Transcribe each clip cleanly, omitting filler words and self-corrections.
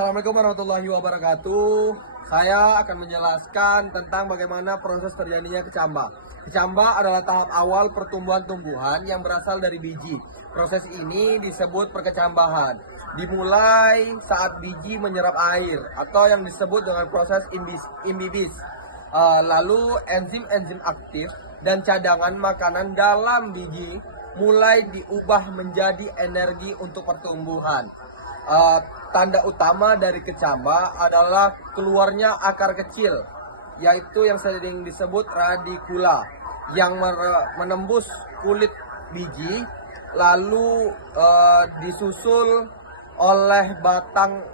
Assalamualaikum warahmatullahi wabarakatuh. Saya akan menjelaskan tentang bagaimana proses terjadinya kecambah. Kecambah adalah tahap awal pertumbuhan tumbuhan yang berasal dari biji. Proses ini disebut perkecambahan. Dimulai saat biji menyerap air atau yang disebut dengan proses imbibis. Lalu enzim-enzim aktif dan cadangan makanan dalam biji mulai diubah menjadi energi untuk pertumbuhan. Tanda utama dari kecambah adalah keluarnya akar kecil, yaitu yang sering disebut radikula, yang menembus kulit biji, lalu disusul oleh batang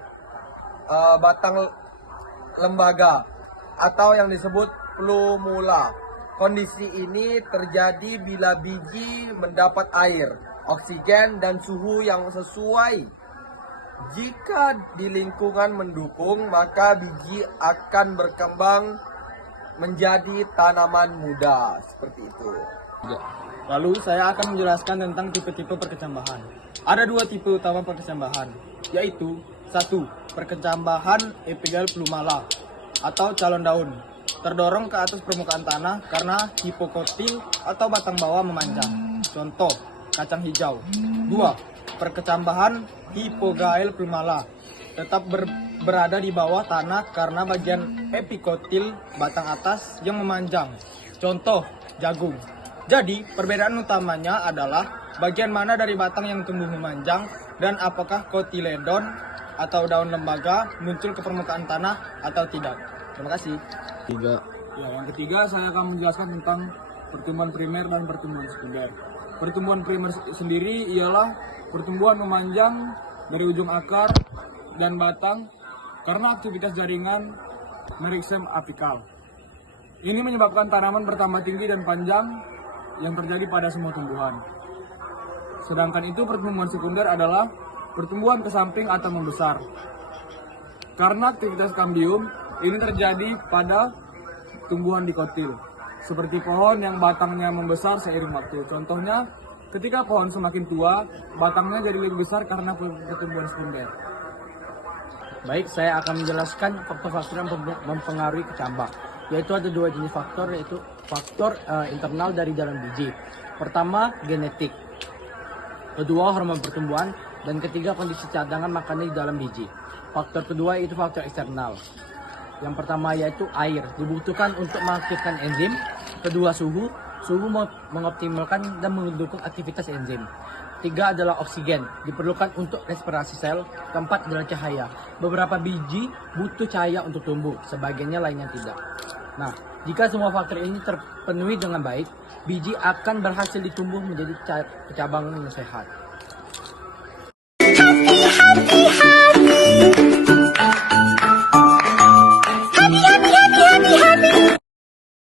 lembaga atau yang disebut plumula. Kondisi ini terjadi bila biji mendapat air, oksigen, dan suhu yang sesuai. Jika di lingkungan mendukung, maka biji akan berkembang menjadi tanaman muda, seperti itu. Lalu saya akan menjelaskan tentang tipe-tipe perkecambahan. Ada dua tipe utama perkecambahan, yaitu 1. Perkecambahan epigal plumala atau calon daun, terdorong ke atas permukaan tanah karena hipokotil atau batang bawah memanjang. Contoh, kacang hijau. 2. Perkecambahan hipogael plumala, tetap berada di bawah tanah karena bagian epikotil batang atas yang memanjang. Contoh, jagung. Jadi, perbedaan utamanya adalah bagian mana dari batang yang tumbuh memanjang dan apakah kotiledon atau daun lembaga muncul ke permukaan tanah atau tidak. Terima kasih. Yang ketiga saya akan menjelaskan tentang pertumbuhan primer dan pertumbuhan sekunder. Pertumbuhan primer sendiri ialah pertumbuhan memanjang dari ujung akar dan batang karena aktivitas jaringan merixem apikal. Ini menyebabkan tanaman bertambah tinggi dan panjang yang terjadi pada semua tumbuhan. Sedangkan itu pertumbuhan sekunder adalah pertumbuhan ke samping atau membesar. Karena aktivitas kambium ini terjadi pada tumbuhan dikotil, seperti pohon yang batangnya membesar seiring waktu. Contohnya, ketika pohon semakin tua, batangnya jadi lebih besar karena pertumbuhan sekunder. Baik, saya akan menjelaskan faktor-faktor yang mempengaruhi kecambah. Yaitu ada dua jenis faktor, yaitu faktor internal dari dalam biji. Pertama, genetik. Kedua, hormon pertumbuhan. Dan ketiga, kondisi cadangan makanan di dalam biji. Faktor kedua itu faktor eksternal. Yang pertama yaitu air, dibutuhkan untuk mengaktifkan enzim. Kedua, suhu mengoptimalkan dan mendukung aktivitas enzim. Tiga adalah oksigen, diperlukan untuk respirasi sel. Keempat adalah cahaya. Beberapa biji butuh cahaya untuk tumbuh, sebagiannya lainnya tidak. Nah, jika semua faktor ini terpenuhi dengan baik, biji akan berhasil ditumbuh menjadi cabang yang sehat.